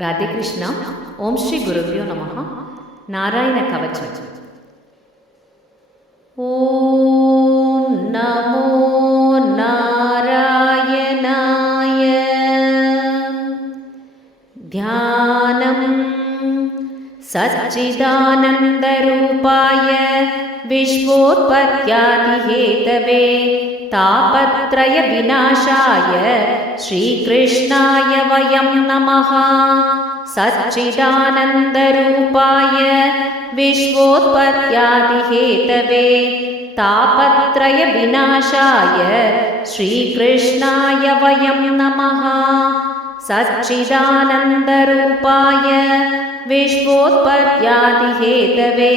ರಾಧೆ ಕೃಷ್ಣ. ಓಂ ಶ್ರೀ ಗುರುಭ್ಯೋ ನಮಃ. ನಾರಾಯಣ ಕವಚ. ಓಂ ನಮೋ ನಾರಾಯಣಾಯ. ಧ್ಯಾನಂ ಸಚ್ಚಿದಾನಂದರೂಪಾಯ ವಿಶ್ವೋತ್ಪತ್ಯಾದಿಹೇತವೇ ತಾಪತ್ರಯ ವಿನಾಶಾಯ ಶ್ರೀಕೃಷ್ಣಾಯ ವಯಂ ನಮಃ. ಸಚ್ಚಿದಾನಂದರೂಪಾಯ ವಿಶ್ವೋತ್ಪತ್ಯಾದಿಹೇತವೇ ತಾಪತ್ರಯ ವಿನಾಶಾಯ ಶ್ರೀಕೃಷ್ಣಾಯ ವಯಂ ನಮಃ. ಸಚ್ಚಿದಾನಂದರೂಪಾಯ ವಿಶ್ವೋತ್ಪತ್ಯಾದಿಹೇತವೇ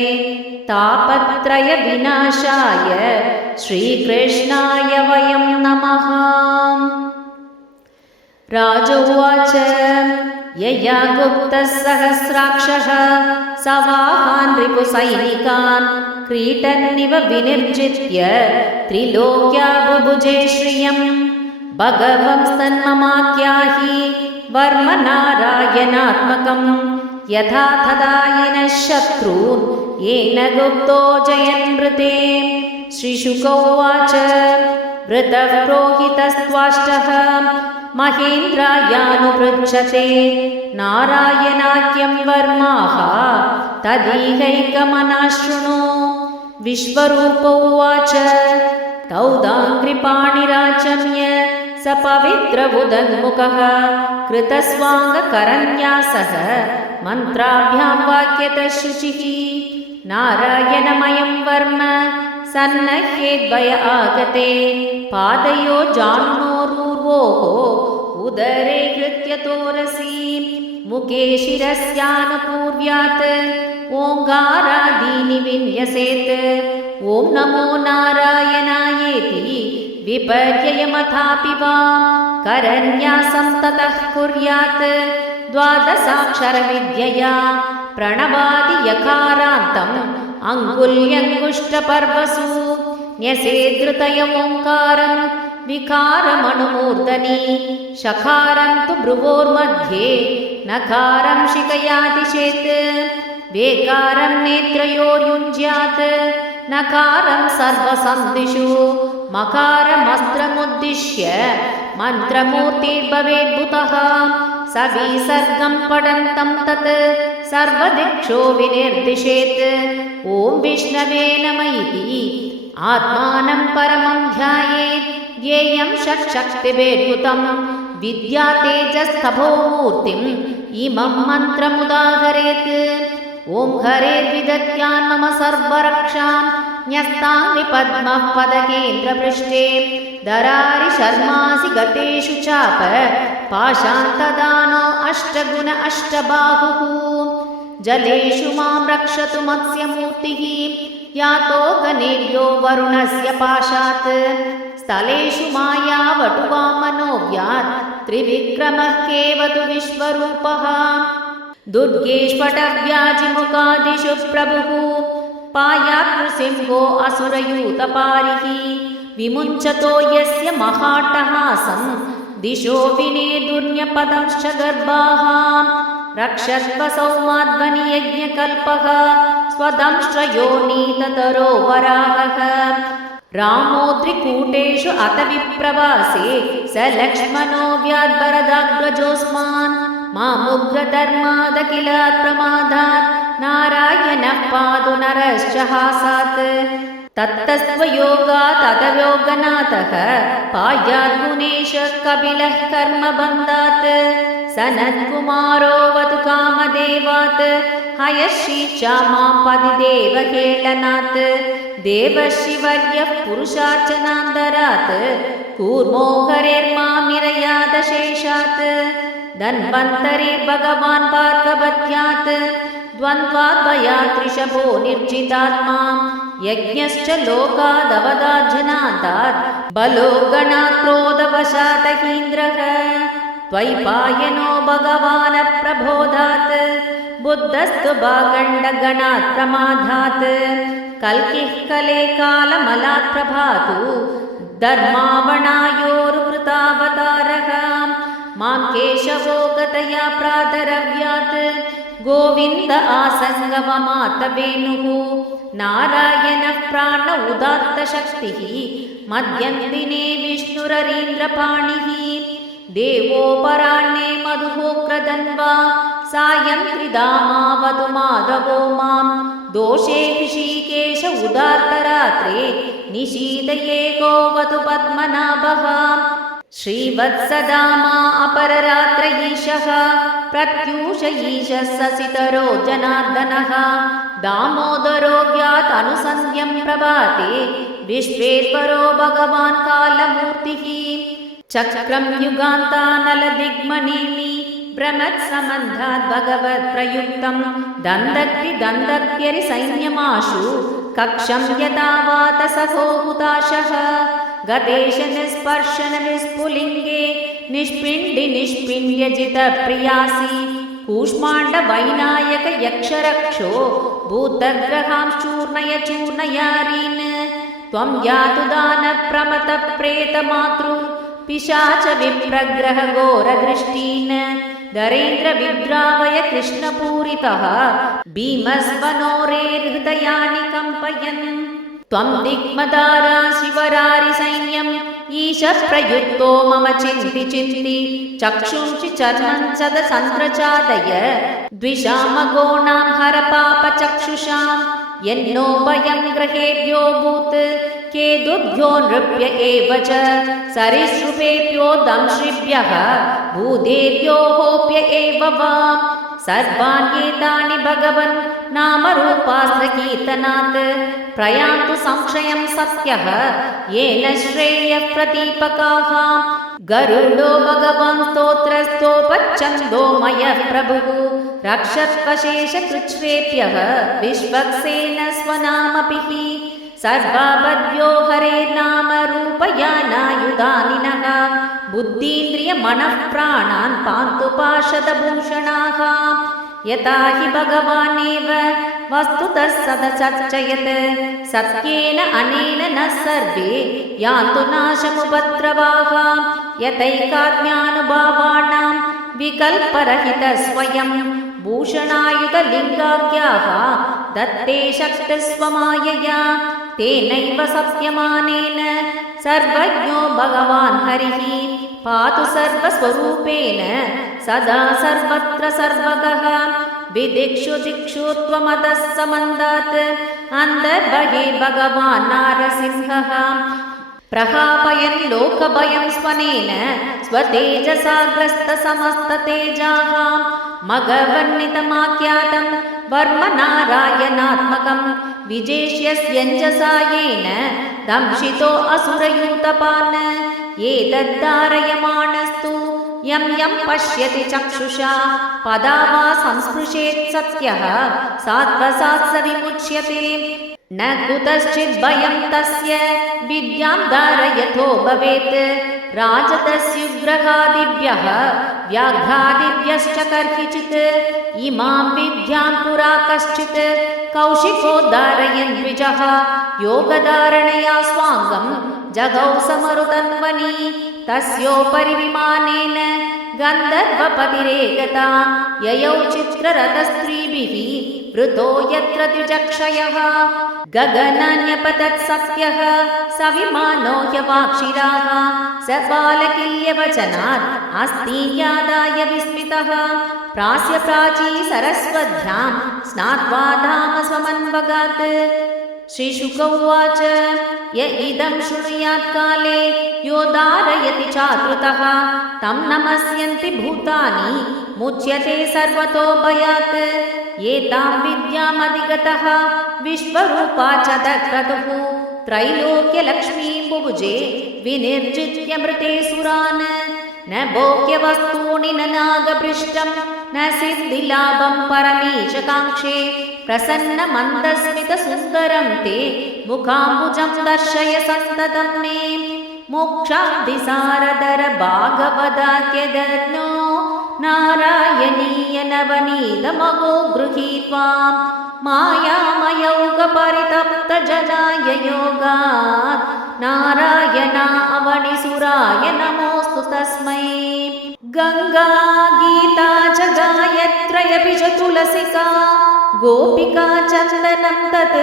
ತಾಪತ್ರಯ ವಿನಾಶಾಯ ಶ್ರೀಕೃಷ್ಣಾಯ ವಯಂ ನಮಃ. ರಾಜ ಉವಾಚ ಯಯಾ ಗುಪ್ತಃ ಸಹಸ್ರಾಕ್ಷಃ ಸವಾಹಾನ್ ರಿಪುಸೈನಿಕಾನ್ ಕ್ರೀಟನ್ನಿವ ವಿನಿರ್ಜಿತ್ಯ ತ್ರಿಲೋಕ್ಯಾ ಬುಭುಜೆ ಶ್ರಿಯಂ. ಭಗವಂಸ್ತನ್ಮಮಾಖ್ಯಾಹಿ ವರ್ಮ ನಾರಾಯಣಾತ್ಮಕಂ ಯಥಾ ತದಾಯಿನಃ ಶತ್ರೂನ್ ಯೇನ ಗುಪ್ತೋ ಜಯನ್ಮೃತೆ. ಶ್ರೀಶುಕ ಉವಾಚ ವೃತಃ ಪ್ರೋಹಿತಸ್ತ್ವಾಷ್ಟಃ ಮಹೇಂದ್ರಾಯಾನುಪೃಚ್ಛತೆ ನಾರಾಯಣಾಖ್ಯಂ ವರ್ಮಾಃ ತದೀಹೈಕಮನಾಶೃಣು. ವಿಶ್ವರೂಪ ಉವಾಚ ತೌದಾಂಗ್ರಿಪಾಣಿರಾಚಮ್ಯ ಸ ಪವಿತ್ರವುದನ್ಮುಖಃ ಕೃತಸ್ವಾಂಗಕರನ್ಯಾಸಃ ಮಂತ್ರಾಭ್ಯಾಂ ವಾಕ್ಯತಃ ಶುಚಿಃ. ನಾರಾಯಣಮಯಂ ವರ್ಮ ಸನ್ನಹ್ಯೇದ್ಭಯ ಆಗತೆ ಪಾದಯೋ ಜಾನುನೋರೂರ್ವೋಃ ಉದರೇ ಹೃತ್ಯತೋರಸಿ. ಮುಖೇ ಶಿರಸ್ಯಾನುಪೂರ್ವ್ಯಾತ್ ಓಂಕಾರಾದೀನಿ ವಿನ್ಯಸೇತ್. ಓಂ ನಮೋ ನಾರಾಯಣಾಯೇತಿ ವಿಪರ್ಯಯಮಥಾಪಿ ವಾ ಕರನ್ಯಾಸಂ ತತಃ ಕುರ್ಯಾತ್. ದ್ವಾದಸಾಕ್ಷರವಿದ್ಯಯಾ ಪ್ರಣವಾದಿ ಯಕಾರಾಂತಂ ಅಂಗುಲ್ಯಂಗುಷ್ಟಪರ್ವಸು. ನ್ಯಸೇದೃತಯ ಓಂಕಾರಂ ವಿಕಾರಮಣುಮೂರ್ಧನಿ ಶಕಾರಂ ತು ಭ್ರುವೋರ್ಮಧ್ಯೆ ನಕಾರಂ ಶಿಖಯಾದಿಶೇತ್. ವೇಕಾರಂ ನೇತ್ರಯೋರ್ಯುಂಜ್ಯಾತ್ ನಕಾರಂ ಸರ್ವಸಂದಿಷು ಮಕಾರಮಸ್ತ್ರಮುದ್ದಿಶ್ಯ ಮಂತ್ರಮೂರ್ತಿರ್ಭವೇದ್ಭುತಃ. ಸವಿಸರ್ಗಂ ಪಡಂತಂ ತತ್ ಸರ್ವದಿಕ್ಷೋ ವಿನಿರ್ದಿಶೇತ್. ಓಂ ವಿಷ್ಣವೇ ನಮ ಇತಿ ಆತ್ಮಾನಂ ಪರಮಂ ಧ್ಯಾಯೇತ್. ಧ್ಯೇಯಂ ಷಟ್ಶಕ್ತಿಭಿರ್ಯುತಂ ವಿದ್ಯಾ ತೇಜಸ್ತಭೋ ಮೂರ್ತಿಂ ಇಮಂ ಮಂತ್ರಮುದಾಹರೇತ್. ಓಂ ಹರೇರ್ವಿದಧ್ಯಾನ್ ಮಮ ಸರ್ವರಕ್ಷಾಂ ನ್ಯಸ್ತಾಂಗ್ರಿ ಪದ್ಮಃ ಪದಕೇಂದ್ರಪೃಷ್ಠೇ. ದರಾರಿ ಶರ್ಮಾಸಿ ಗತೇಷು ಚಾಪ ಪಾಶಾಂತದಾನೋ ಅಷ್ಟಗುಣ ಅಷ್ಟಬಾಹುಃ. ಜಲೇಷು ಮಾಂ ರಕ್ಷತು ಮತ್ಸ್ಯಮೂರ್ತಿಃ ಯಾತೋ ಗನೇಭ್ಯೋ ವರುಣಸ್ಯ ಪಾಶಾತ್. ಸ್ಥಳೇಷು ಮಾಯಾವಟು ವಾಮನೋ ವ್ಯಾತ್ ತ್ರಿವಿಕ್ರಮಃ ಕೇವತು ವಿಶ್ವರೂಪಃ. ದುರ್ಗೇಶ್ವಟವ್ಯಾಜಿಮುಖಾದಿಷು ಪ್ರಭುಃ ಪಾಯಾತ್ ನೃಸಿಂಹೋ ಅಸುರಯೂತಪಾರಿಃ. ವಿಮುಂಚತೋ ಯಸ್ಯ ಮಹಾಟ್ಟಹಾಸಂ ದಿಶೋ ವಿನೇದುರ್ನ್ಯಪದಂಶ್ಚ ಗರ್ಭಾಃ. ರಕ್ಷಸ್ವಸೌ ಮಾಧ್ವನಿ ಯಜ್ಞಕಲ್ಪಃ ಸ್ವದಂಶ್ಚಯೋನೀತತರೋ ವರಾಹಃ. ರಾಮೋದ್ರಿಕೂಟೇಷು ಅತ ವಿಪ್ರವಾಸೇ ಸ ಲಕ್ಷ್ಮಣೋ ವ್ಯಾದ್ಭರದಾಗ್ರಜೋಸ್ಮಾನ್. ಮಾಮುಗ್ರಧರ್ಮಾದಖಿಲಾತ್ ಪ್ರಮಾದಾತ್ ನಾರಾಯಣಃ ಪಾದು ನರಶ್ಚ ಹಾಸಾತ್. ತತ್ತಸ್ತ್ವಯೋಗಾತ್ ಅತಯೋಗನಾಥಃ ಪಾಯಾತ್ ಗುಣೇಶಃ ಕಪಿಲಃ ಕರ್ಮಬಂಧಾತ್. ಸನತ್ಕುಮಾರೋವತು ಕಾಮದೇವಾತ್ ಹಯಶ್ರೀ ಮಾಂ ಪದಿ ದೇವಹೇಳನಾತ್. ದೇವಶಿವರ್ಯಃ ಪುರುಷಾರ್ಚನಾಂದರಾತ್ ಕೂರ್ಮೋ ಹರೇರ್ಮಾಮಿರಯಾದಶೇಷಾತ್. ಧನ್ವಂತರಿರ್ಭಗವಾನ್ ಪಾರ್ಥಭದ್ಯಾತ್ ದ್ವಂದ್ವಾದ್ವಯಾತ್ ತ್ರಿಶಭೋ ನಿರ್ಜಿತಾತ್ಮಾ. ಯಜ್ಞಶ್ಚ ಲೋಕಾದವದಾಜ್ಜನಾದಾತ್ ಬಲೋ ಗಣಾತ್ ಕ್ರೋಧವಶಾತಹೀಂದ್ರಃ. ತ್ವೈಪಾಯನೋ ಭಗವಾನ ಪ್ರಬೋಧಾತ್ ಬುದ್ಧಸ್ತು ಭಾಗಂಡಗಣಾತ್ ಪ್ರಮಾಧಾತ್. ಕಲ್ಕಿಃ ಕಲೆ ಕಾಲಮಲಾತ್ ಪ್ರಭಾತು ಧರ್ಮಾವಣಾಯೋರು ಕೃತಾವತಾರಃ. मां केशवो गतया प्रातरव्यात् गोविन्द आसङ्गवमातवेणुः नारायणः प्राण उदात्तशक्तिः मध्यन्दिने विष्णुररीन्द्रपाणिः देवोपराह्णे मधुहोक्रदन्वा सायं त्रिधामावतु माधवो मां दोषे ऋषिकेश उदात्तरात्रे निशीदये गोवतु पद्मनाभः श्रीवत्सदामा अपररात्र ईशः प्रत्यूष ईशः ससितरो जनार्दनः दामोदरो व्यात् अनुसन्ध्यं प्रभाते विश्वेश्वरो भगवान् कालमूर्तिः चक्रं युगान्तानलदिग्मणिनि भ्रमत्समन्धात् भगवत्प्रयुक्तं दन्दक्तिदन्दक्त्यरिसैन्यमाशु कक्षं यथा वातसखो हुताशः गतेश निस्पर्शन विस्फुलिङ्गे निष्पिण्डि निष्पिण्ड्यजितप्रियासि कूष्माण्ड वैनायक यक्षरक्षो भूतग्रहांश्चूर्णय चूर्णयारीन् त्वं यातु दानप्रमतप्रेतमातृ पिशाच विप्रग्रह घोरदृष्टीन् दरेन्द्र विद्रावय कृष्णपूरितः भीमस्वनोरेर्हृदयानि कम्पयन् त्वं दिग्मदारा शिवरारिसैन्यम् ईश प्रयुक्तो मम चिन्ति चिन्ति चक्षुंषि चर्मं सदसन्द्रचादय द्विषामगोणां हर पापचक्षुषां यन्नो भयं ग्रहेभ्यो भूत् केतुभ्यो नृभ्य एव च सरीसृपेभ्यो दंश्रिभ्यः भूदेभ्योऽप्य एव वा सर्वाण्येतानि भगवन् नामरूपास्त्रकीर्तनात् प्रयान्तु संशयं सत्यः येन श्रेयः प्रदीपकाः गरुडो भगवान् स्तोत्रस्तोपच्छन्दोमयः प्रभुः रक्षत्वशेषकृच्छ्रेभ्यः विश्वक्सेन स्वनामभिः सर्वापद्यो हरेर्नाम रूपयानायुधानिनः बुद्धीन्द्रियमनःप्राणान् पान्तु पार्षदभूषणाः यथा हि भगवानेव वस्तुतः सदचर्चयत् सत्येन अनेन न सर्वे यान्तु नाशमुपद्रवाः यतैकात्म्यानुभावाणां विकल्परहितः स्वयं भूषणायुधलिङ्गाख्याः दत्ते शक्तिस्वमायया तेनैव सत्यमानेन सर्वज्ञो भगवान् हरिः पातु सर्वस्वरूपेण सदा सर्वत्र सर्वगः विदिक्षु दिक्षु त्वमतः समन्दात् अन्तर्बहिः भगवान् नारसिंहः प्रहापयन् लोकभयं स्वनेन स्वतेजसा ग्रस्तसमस्ततेजाः मघवर्णितमाख्यातं वर्मनारायणात्मकं विजेष्यस्यञ्जसा येन दंशितो असुरयूतपान् एतद्धारयमाणस्तु यं यं पश्यति चक्षुषा पदा वा संस्पृशेत् सत्यः सात्वसात् स विमुच्यते न कुतश्चित् भयं तस्य विद्यां धारयतो भवेत् राजतस्युग्रहादिभ्यः व्याघ्रादिभ्यश्च कर्हिचित् इमां विद्यां पुरा कश्चित् कौशिको धारयन् द्विजः योगधारणया स्वाङ्गं जगौ समरुतन्वनि तस्योपरि विमानेन गन्धर्वपतिरेगता ययौ चित्ररथस्त्रीभिः वृतो यत्र द्विजक्षयः गगनान्यपतत् सत्यः स विमानो ह्यवाक्षिराः स बालकिल्यवचनात् अस्तीयादाय विस्मितः प्रास्य प्राची सरस्वध्यां स्नात्वा धाम स्वमन्वगात् श्रीशुक उवाच य इदं शृणुयात् काले यो धारयति चातृतः तं नमस्यन्ति भूतानि मुच्यते सर्वतो भयात् एतां विद्यामधिगतः विश्वरूपा च दक्रतुः त्रैलोक्यलक्ष्मीं बुभुजे विनिर्जित्य मृते सुरान् न भोग्यवस्तूनि न नागभृष्टं न सिद्धिलाभं परमीशकाङ्क्षे प्रसन्नमन्दस्मितसुन्दरं ते मुखाम्बुजं दर्शय सन्ततं मे मोक्षाब्धिसारदर भागवदाख्यदत्नो नारायणीय नवनीतमगो गृहीत्वा मायामयौगपरितप्तजनाय योगात् नारायणा अवनिसुराय नमोऽस्तु तस्मै गङ्गा गीता च गायत्रयपि च तुलसिका गोपिका चन्दनं तत्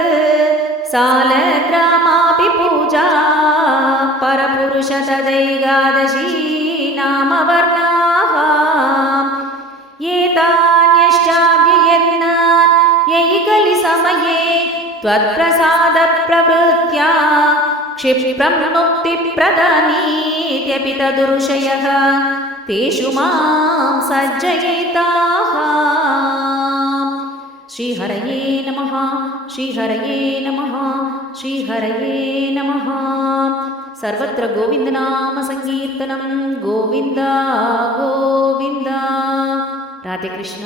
सालग्रामापि पूजा परपुरुष तदैकादशी नामवर्णाः एतान्यश्चाभ्ययज्ञान् यैकलिसमये त्वत्प्रसादप्रवृत्त्या क्षिप्रं मुक्तिप्रदानीत्यपि तदुरुषयः तेषु मां सज्जयेताः। श्रीहरये नमः, श्रीहरये नमः, श्रीहरये नमः। सर्वत्र गोविन्दनाम संकीर्तनं गोविन्द गोविन्द। राधे कृष्ण।